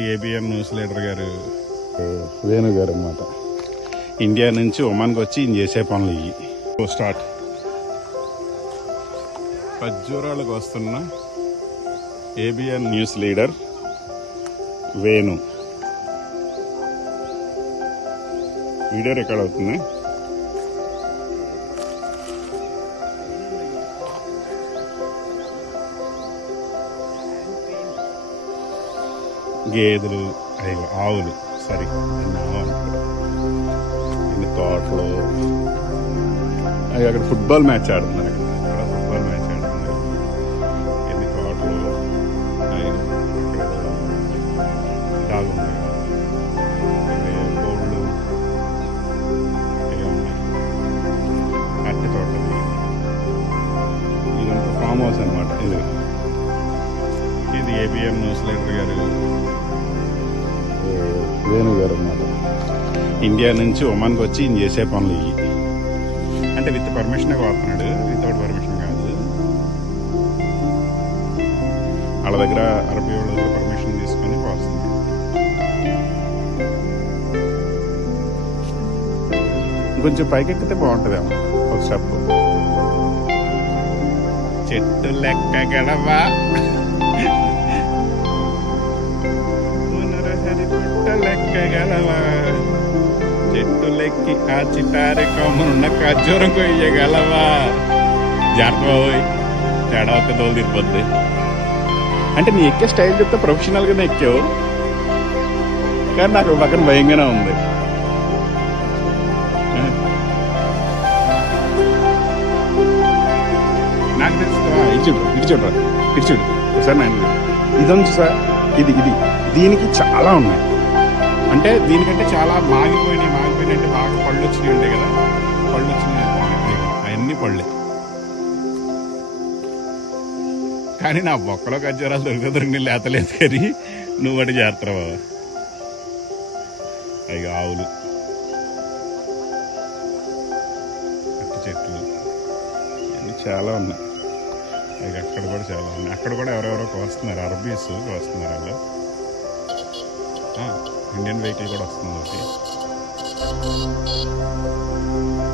ABN news leader గారు వేణు గారు అన్నమాట. ఇండియా నుంచి ఒమాన్కి వచ్చి ఈయన చేసే పనులు ఇవి స్టార్ట్. ఖర్జూరాలకు వస్తున్న ABN news leader Venu. Video record అవుతుంది. గేదెలు ఆవులు ఇన్ని తోటలు అవి అక్కడ ఫుట్బాల్ మ్యాచ్ ఆడుతున్నారు. ఇక్కడ ఫుట్బాల్ మ్యాచ్ ఆడుతున్నారు. ఎన్ని తోటలు డాగుంది, కోళ్ళు ఉన్నాయి, అట్టి తోటలు. ఇదంతా ఫామ్ హౌస్ అనమాట. ఇది ఏబిఎం న్యూస్ లీడర్ గారు వేణు గారు అన్నమాట. ఇండియా నుంచి ఒమాన్కి వచ్చి ఈయన చేసే పనులు ఇవి. అంటే విత్ పర్మిషన్ వాడుతున్నాడు, వితౌట్ పర్మిషన్ కాదు. వాళ్ళ దగ్గర అరబీ వాళ్ళ దగ్గర పర్మిషన్ తీసుకొని పోస్తున్నాడు. కొంచెం పైకెక్కితే బాగుంటుందేమో ఒక స్టెప్. చెట్టు లెక్క గడవా లెక్క గలవా, చెట్టు లెక్కి ఆ చిటారి కొమ్మనున్న ఖర్జూరం కొయ్యగలవా. జాగ్రత్త పోయి తేడా ఒక్క దోలు తిరిపోద్ది. అంటే నీ ఎక్కే స్టైల్ చెప్తే ప్రొఫెషనల్ గానే ఎక్కావు, కానీ నాకు పక్కన భయంగానే ఉంది. నాకు తెలుసు. ఇటు చూడరా సార్. నేను ఇదొంచు సార్. ఇది దీనికి చాలా ఉన్నాయి. అంటే దీనికంటే చాలా మాగిపోయినాయి అంటే బాగా పళ్ళు వచ్చినాయి ఉంటాయి కదా. పళ్ళు వచ్చినాయి అవన్నీ పళ్ళే. కానీ నా బొక్కలో ఖర్జూరాలు దొరికి లేతలేదు. కానీ నువ్వు అటు చేస్తారా బాబా. అవి ఆవులు, అట్టి చెట్లు ఇవన్నీ చాలా ఉన్నాయి. అవి అక్కడ కూడా చాలా ఉన్నాయి. అక్కడ కూడా ఎవరెవరో కోస్తున్నారు, అరబీస్ కోస్తున్నారు వాళ్ళు. ఇండియన్ వెహికల్ కూడా వస్తుంది ఒకటి.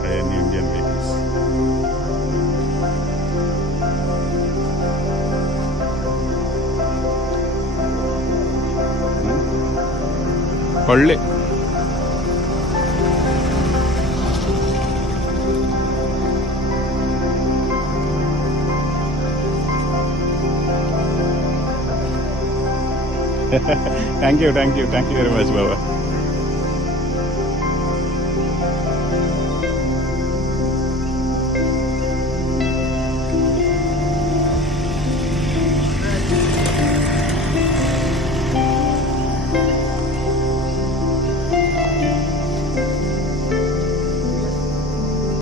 అవన్నీ ఇండియన్ వెహికల్స్. పళ్ళే. Thank you very much Baba.